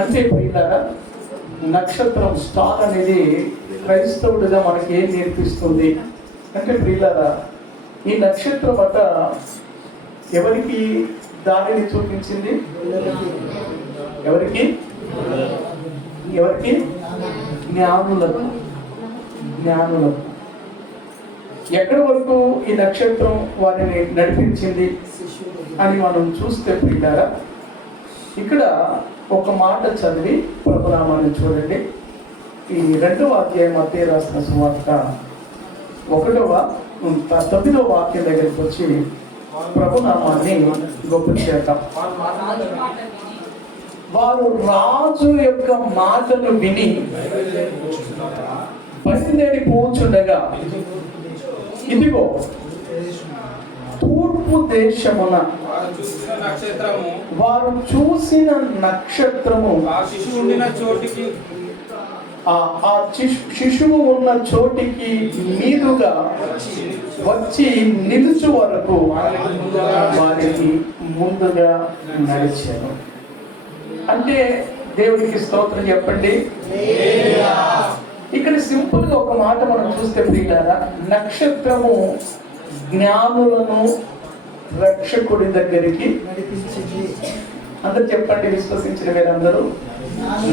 అంటే ప్రియులారా నక్షత్రం స్టార్ అనేది క్రైస్తవుడిగా మనకి ఏం నేర్పిస్తుంది? అంటే ప్రియులారా ఈ నక్షత్రం అట ఎవరికి దారిని చూపించింది? ఎవరికి? ఎవరికి? జ్ఞానులకు. జ్ఞానులకు. ఎక్కడి వరకు ఈ నక్షత్రం వారిని నడిపించింది అని మనం చూస్తే పిల్లారా ఇక్కడ ఒక మాట చదివి ప్రభునామాన్ని చూడండి. ఈ రెండవ అధ్యాయం మధ్య రాసిన సువార్త. ఒకటవ తొమ్మిదవ వాక్యం దగ్గరికి వచ్చి ప్రభునామాన్ని గొప్ప చేద్దాం. వారు రాజు యొక్క మాటలు విని బయలుదేరి పోచుండగా ఇదిగో తూర్పు దేశమున నక్షత్రము. వారు చూసిన నక్షత్రము. ఆ శిశువు ఉండిన చోటికి. ఆ ఆ శిశు- శిశువు ఉన్న చోటికి మీదుగా వచ్చి నిలుచు వరకు వారికి ముందుగా నడిచాను. అంటే దేవుడికి స్తోత్రం చెప్పండి? ఇక్కడ సింపుల్గా ఒక మాట మనం చూస్తే ప్రియులారా నక్షత్రము జ్ఞానులను రక్షకుడి దగ్గరికి నడిపించింది. అందరు చెప్పండి విశ్వసించిన మీరందరూ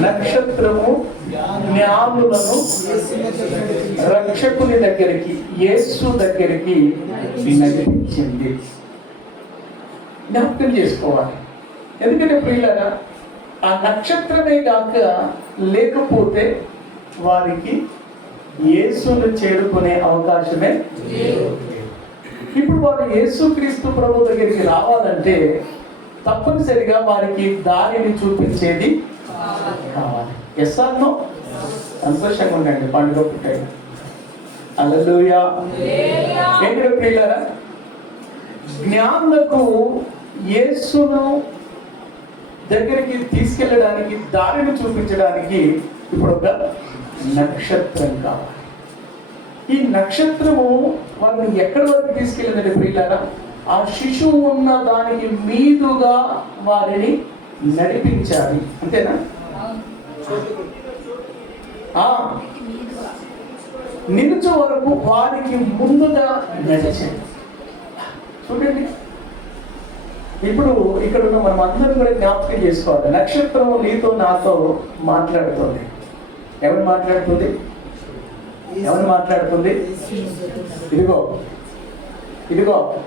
నక్షత్రము జ్ఞానులను రక్షకుని దగ్గరికి యేసు దగ్గరికి నడిపించింది. జ్ఞాపకం చేసుకోవాలి. ఎందుకంటే ప్రియులరా ఆ నక్షత్రమే కాక లేకపోతే వారికి యేసును చేరుకునే అవకాశమే ఇప్పుడు వారు యేసుక్రీస్తు ప్రభు దగ్గరికి రావాలంటే తప్పనిసరిగా వారికి దారిని చూపించేది కావాలి. ఎస్ నో సంతోషంగా ఉండండి పండుగ పుట్టాయి అల్లెలూయా ఏంటో పిల్లరా? జ్ఞానులకు యేసును దగ్గరికి తీసుకెళ్ళడానికి దారిని చూపించడానికి ఇప్పుడు ఒక నక్షత్రం కావాలి. ఈ నక్షత్రము వాళ్ళని ఎక్కడి వరకు తీసుకెళ్ళిందంటే ప్రియులారా? ఆ శిశువు ఉన్న దానికి మీదుగా వారిని నడిపించాలి. అంతేనా? నిలుచు వరకు వారికి ముందుగా నడిచాడు చూడండి. ఇప్పుడు ఇక్కడ ఉన్న మనం అందరం కూడా జ్ఞాపకం చేసుకోవాలి. నక్షత్రం నీతో నాతో మాట్లాడుతుంది. ఎవరు మాట్లాడుతుంది? ఎవరు మాట్లాడుతుంది? ఇదిగో. ఇదిగో.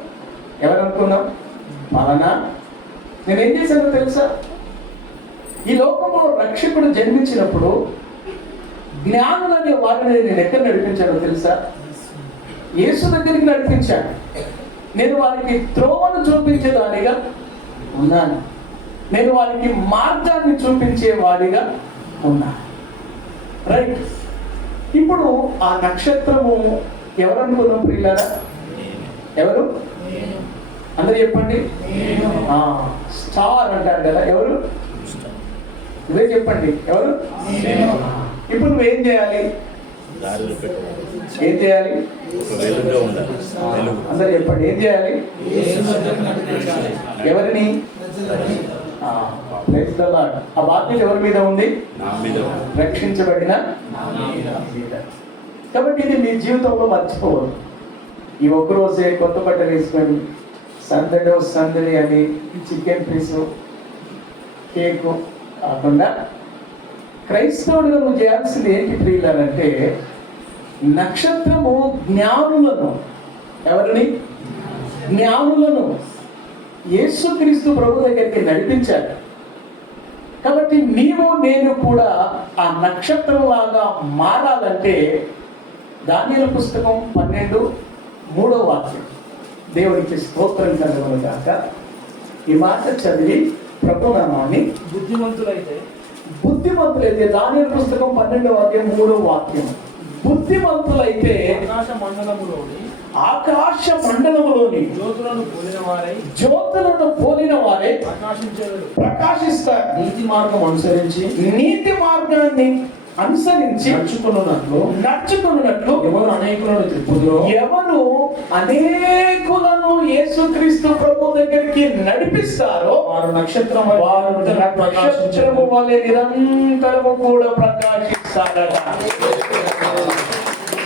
ఎవరు అనుకున్నాం నేను ఏం చేశానో తెలుసా? ఈ లోకంలో రక్షకుడు జన్మించినప్పుడు జ్ఞానులనే వారిని నేను ఎక్కడ నడిపించానో తెలుసా? యేసు దగ్గరికి నడిపించాను నేను వారికి త్రోవను చూపించేదానిగా ఉన్నాను. నేను వారికి మార్గాన్ని చూపించే వాడిగా ఉన్నాను. రైట్. ఇప్పుడు ఆ నక్షత్రము ఎవరనుకున్నాం ప్రియులారా? ఎవరు? అందరు చెప్పండి. స్టార్ అంటారు కదా ఎవరు? ఇదే చెప్పండి. ఎవరు? ఇప్పుడు నువ్వేం చేయాలి? ఏం చేయాలి? అందరు చెప్పండి ఏం చేయాలి? ఎవరిని? ఆ, బాధ్యత ఎవరి మీద ఉంది? నా మీద ఉండాలి. రక్షించబడిన మీద. కాబట్టి ఇది మీ జీవితంలో మర్చిపోవద్దు. ఈ ఒక్కరోజే కొత్త బట్టలు వేసుకొని సందడో సందడి అని చికెన్ పీసు కేకు కాకుండా క్రైస్తవుడిగా నువ్వు చేయాల్సింది ఏంటి ప్రియులంటే నక్షత్రము జ్ఞానులను. ఎవరిని? జ్ఞానులను. యేసుక్రీస్తు ప్రభు దగ్గరికి నడిపించాడు. కాబట్టి నీవు నేను కూడా ఆ నక్షత్రం లాగా మారాలంటే దానిల పుస్తకం పన్నెండు మూడో వాక్యం. దేవునికి స్తోత్రం కలగను గాక. ఈ మాట చదివి ప్రభునామాన్ని బుద్ధిమంతులైతే బుద్ధిమంతులైతే దానిల పుస్తకం పన్నెండవ అధ్యాయం మూడో వాక్యం. బుద్ధిమంతులైతే ఆకాశ మండలములోని ఆకాశ మండలములోని జ్యోతులను పోలిన వారై జ్యోతులను పోలిన వారే ప్రకాశించేవారు ప్రకాశిస్తారు. నీతి మార్గం అనుసరించి నీతి మార్గాన్ని అనుసరించి నడుచుకున్నట్లు నడుచుకున్నట్లు ఎవరు అనేకులను త్రిప్పుదురో ఎవరు అనేకులను యేసుక్రీస్తు ప్రభు దగ్గరికి నడిపిస్తారో వారు నక్షత్రం వారు నక్షత్రము వలె నిరంతరము కూడా ప్రకాశిస్తారట.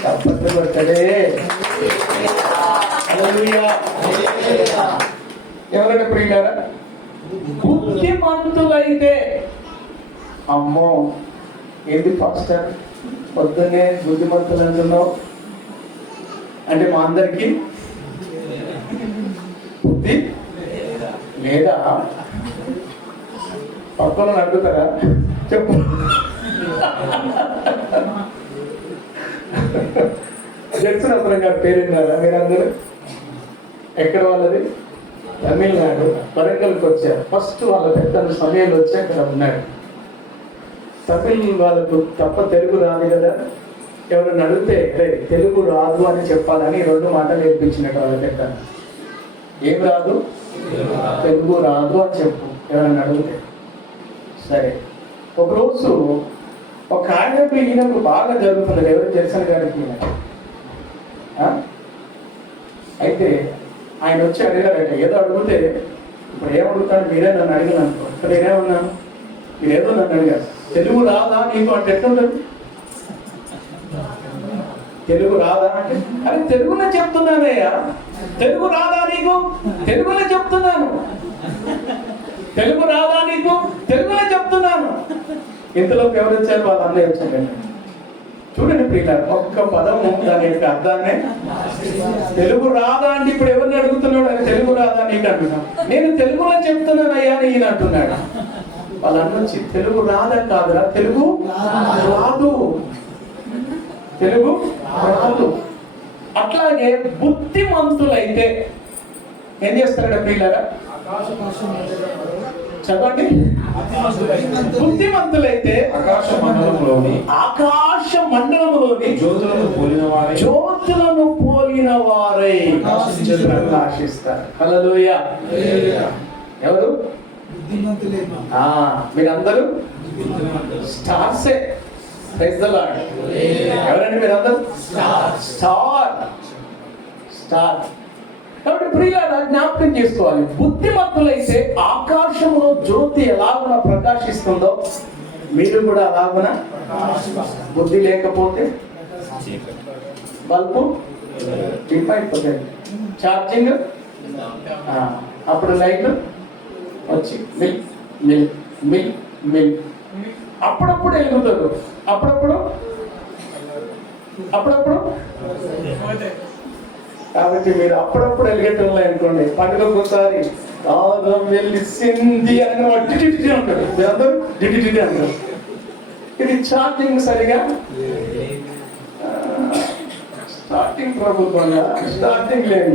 చప్పట్లు కొట్టడే. ఎవరంటే ప్రియులారా బుద్ధిమంతులైతే. అమ్మో ఏంటి పాస్టర్? పొద్దున్నే బుద్ధిమంతులు అంటున్నావు. అంటే మా అందరికి? బుద్ధి? లేదా? పక్కన అడుగుతారా చెప్పు. జడ్సనపురం గారి పేరు విన్నారా మీరందరూ ఎక్కడ వాళ్ళది? తమిళనాడు. వరంగల్కి వచ్చారు. ఫస్ట్ వాళ్ళ పెద్దలు సమయంలో వచ్చి అక్కడ ఉన్నారు. తమిళ్ వాళ్ళకు తప్ప తెలుగు రాదు కదా? ఎవరైనా అడిగితే "రే, తెలుగు రాదు అని చెప్పాలని ఈ రెండు మాటలు నేర్పించినట్టు వాళ్ళ పెద్ద ఏం రాదు? తెలుగు రాదు అని చెప్పు. ఎవరైనా అడిగితే. సరే. ఒకరోజు ఒక ఆయనకు ఈయనకు బాగా జరుగుతుంది. ఎవరు? తెలిసిన గారికి. అయితే ఆయన వచ్చి అడిగారట ఏదో అడిగితే ఇప్పుడు ఏమడుగుతాడు? అడుగుతాడు మీరే నన్ను అడిగిన అనుకో ఇప్పుడు నేనేమన్నాను మీరేదో నన్ను అడిగారు. తెలుగు రాదా నీకు? అంటే ఎట్లుంటుంది? తెలుగు రాదా అంటే అరే తెలుగులో చెప్తున్నానయ్యా తెలుగు రాదా నీకు? తెలుగులో చెప్తున్నాను. తెలుగు రాదా నీకు? తెలుగులో చెప్తున్నాను. ఇంతలోకి ఎవరు వచ్చారు? వాళ్ళ అన్నయ్య వచ్చారండి చూడండి ప్రియుల ఒక్క పదము దాని యొక్క అర్థాన్ని తెలుగు రాదా అంటే ఇప్పుడు ఎవరిని అడుగుతున్నాడు? అని తెలుగు రాదా నీకు అంటున్నా నేను తెలుగులో చెప్తున్నానయ్యా అని ఈయన అంటున్నాడు. వాళ్ళ వచ్చి తెలుగు రాదా కాదురా? తెలుగు రాదు. తెలుగు రాదు. అట్లాగే బుద్ధిమంతులైతే ఏం చేస్తారట ప్రియులరా? చదవండి. బుద్ధిమంతులైతే ఆకాశ మండలంలోని ఆకాశ మండలములోని జ్యోతులను పోలిన వారై. జ్యోతులను పోలిన వారై. ప్రకాశిస్తారు. హల్లెలూయ. ఎవరు? ఆ, మీరందరూ? స్టార్సే. ప్రైజ్ ద లార్డ్ ఎవరండి మీరందరూ? స్టార్ స్టార్ కాబట్టి ప్రియులారా జ్ఞాపకం చేసుకోవాలి. బుద్ధిమంతులైతే ఆకాశంలో జ్యోతి ఎలాగున ప్రకాశిస్తుందో మీరు కూడా అలాగున బుద్ధి లేకపోతే బల్బు డిప్ అయిపోతుంది ఛార్జింగ్ అప్పుడు లైట్ వచ్చి మిల్ మిల్ మిల్ మిల్. అప్పుడప్పుడు వెలుగుతారు అప్పుడప్పుడు? అప్పుడప్పుడు? కాబట్టి మీరు అప్పుడప్పుడు వెలిగేటోళ్ళు అనుకోండి. పండుగకు ఒకసారి కాలం వెలిసింది అని వాడు టిటి టిటి అంటాడు మీరందరూ టిటి టిటి అంటారు. ఇది ఛార్జింగ్ సరిగా? స్టార్టింగ్ ప్రభుత్వంగా స్టార్టింగ్ లేదు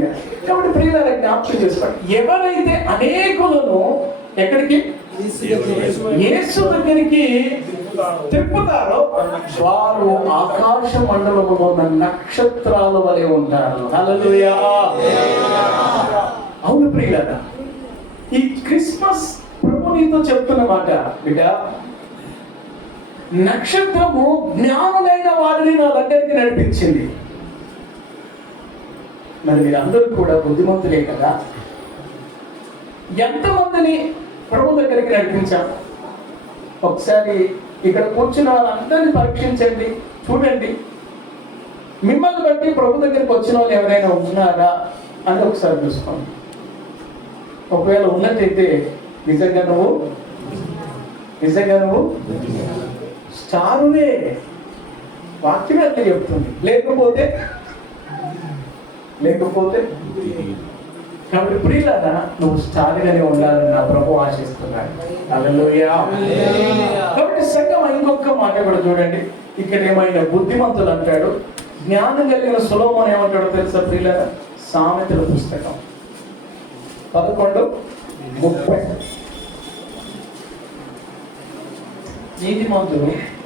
కాబట్టి ప్రియుల జ్ఞాపకం చేసుకోండి. ఎవరైతే అనేకులను ఎక్కడికి? యేసు దగ్గరికి తిప్పుతారో వారు ఆకాశ మండలంలో ఉన్న నక్షత్రాల వలె ఉంటారు. అవును ప్రియులరా ఈ క్రిస్మస్ ప్రభు నీతో చెప్తున్న మాట బిడ్డ నక్షత్రము జ్ఞానులైన వారిని నా దగ్గరికి నడిపించింది. మరి మీరందరూ కూడా బుద్ధిమంతులే కదా? ఎంతమందిని ప్రభు దగ్గరికి నడిపించాం? ఒకసారి ఇక్కడ కూర్చున్న వాళ్ళందరినీ పరీక్షించండి చూడండి. మిమ్మల్ని బట్టి ప్రభు దగ్గరికి వచ్చిన వాళ్ళు ఎవరైనా ఉన్నారా అని ఒకసారి చూసుకోండి. ఒకవేళ ఉన్నట్టయితే నిజంగా నువ్వు? నిజంగా నువ్వు? స్టారువే వాక్యమే అట్లా చెప్తుంది. లేకపోతే? లేకపోతే? కాబట్టి ప్రియులారా నువ్వు స్టార్గానే ఉండాలని నా ప్రభు ఆశిస్తున్నాడు. హల్లెలూయా కాబట్టి సంఘం ఇంకొక మాట కూడా చూడండి. ఇక్కడ ఏమైనా బుద్ధిమంతులు అంటాడు? జ్ఞానం కలిగిన సులభం ఏమంటాడో తెలుసా ప్రియుల సామెతల పుస్తకం. పదకొండు ముప్పై. నీతిమంతులు